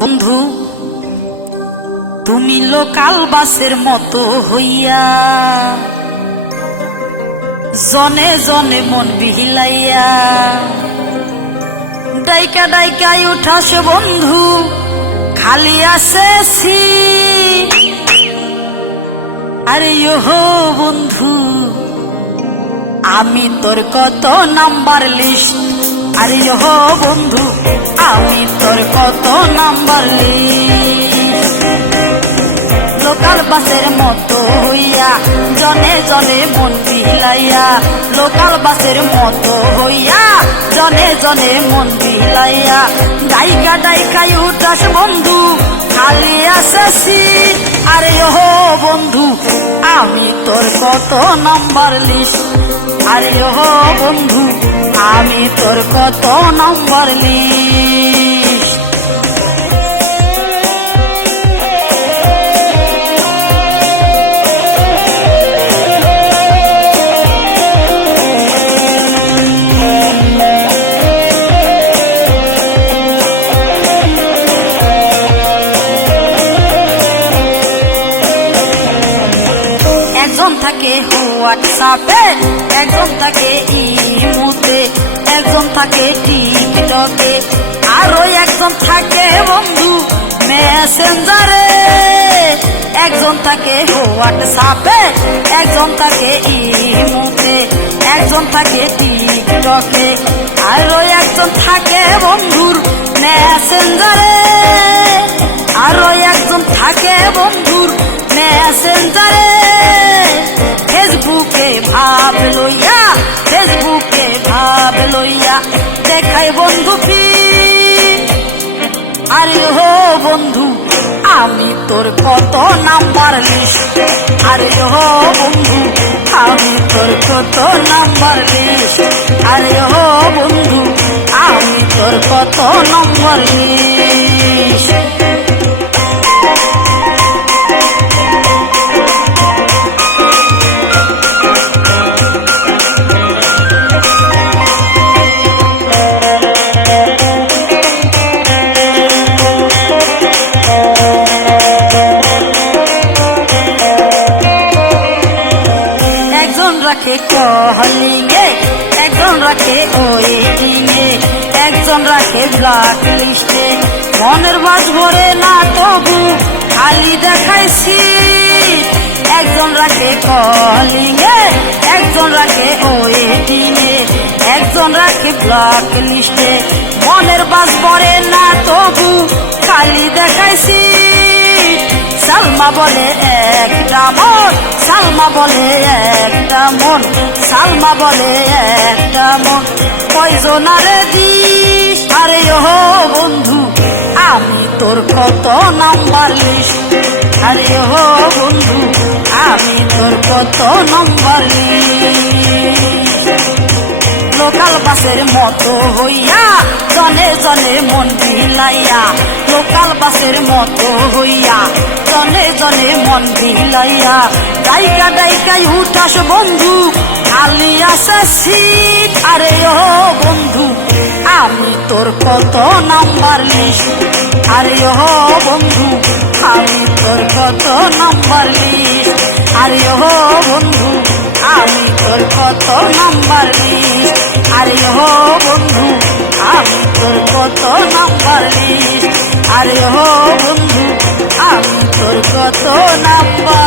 বন্ধু, তুমি লোকাল বাসের মতো হইয়া জনে জনে মন বিহিলাইয়া ডাইকা ডাইকাই উঠাস বন্ধু, খালি আছে। আরে ইহো বন্ধু, আমি তোর কত নাম্বার লিস্ট আরে ইহো বন্ধু, আমি তোর কত নাম্বার লিস্ট লোকাল বাসের মতো হইয়া, জনে জনে মন বিলাইয়া, লোকাল বাসের মতো হইয়া, জনে জনে মন বিলাইয়া ডাইকা ডাইকাই উঠাস বন্ধু, খালি আছে সিট। আরে ওহো বন্ধু, আমি তোর কত নাম্বার লিস্ট। আরে ওহো বন্ধু আমি তোর কত নাম্বার লিস্ট? একজন থাকে হোয়াটসঅ্যাপে একজন থাকে ইমুতে। থাকে টিকটকে আরও একজন থাকে বন্ধু মেসেঞ্জারে একজন থাকে হোয়াটসঅ্যাপে একজন থাকে ইমুতে। একজন থাকে টিকটকে। আরও একজন থাকে বন্ধুর মেসেঞ্জারে আরও একজন থাকে বন্ধুর মেসেঞ্জারে তোর কত নাম্বার লিস্ট আরে হো বন্ধু, আমি তোর কত নাম্বার লিস্ট আরে হো বন্ধু, আমি তোর কত নাম্বার লিস্ট কহলিংয়ে একজন রাখে ওয়েটিংয়ে একজন রাখে ব্ল্যাক লিস্টে। মনের বাজ ভরে না তবু খালি দেখাইছি। একজন রাখে কলিংয়ে একজন রাখে ওয়েটিংয়ে একজন রাখে ব্ল্যাক লিস্টে। মনের বাজ ভরে না তবু খালি দেখাইছি। সালমা বলে সালমা বলে একটা মন, সালমা বলে একটা মন। কয়জনারে দিস? আরে ও বন্ধু, আমি তোর কত নাম্বার লিস্ট আরে ও বন্ধু, আমি তোর কত নাম্বার লিস্ট লোকাল বাসের মতো হইয়া, জনে জনে মন বিলাইয়া লোকাল বাসের মতো হইয়া, জনে জনে মন বিলাইয়া ডাইকা ডাইকাই উঠাস বন্ধু, খালি আছে সিট আরে ও বন্ধু, আমি তোর কত নাম্বার লিস্ট? আরে ও বন্ধু, আমি তোর কত নাম্বার লিস্ট? আরে ও বন্ধু, আমি তোর কত নাম্বার লিস্ট? নাম্বার লিস্ট আরে ও বন্ধু আমি তোর কত নাম্বার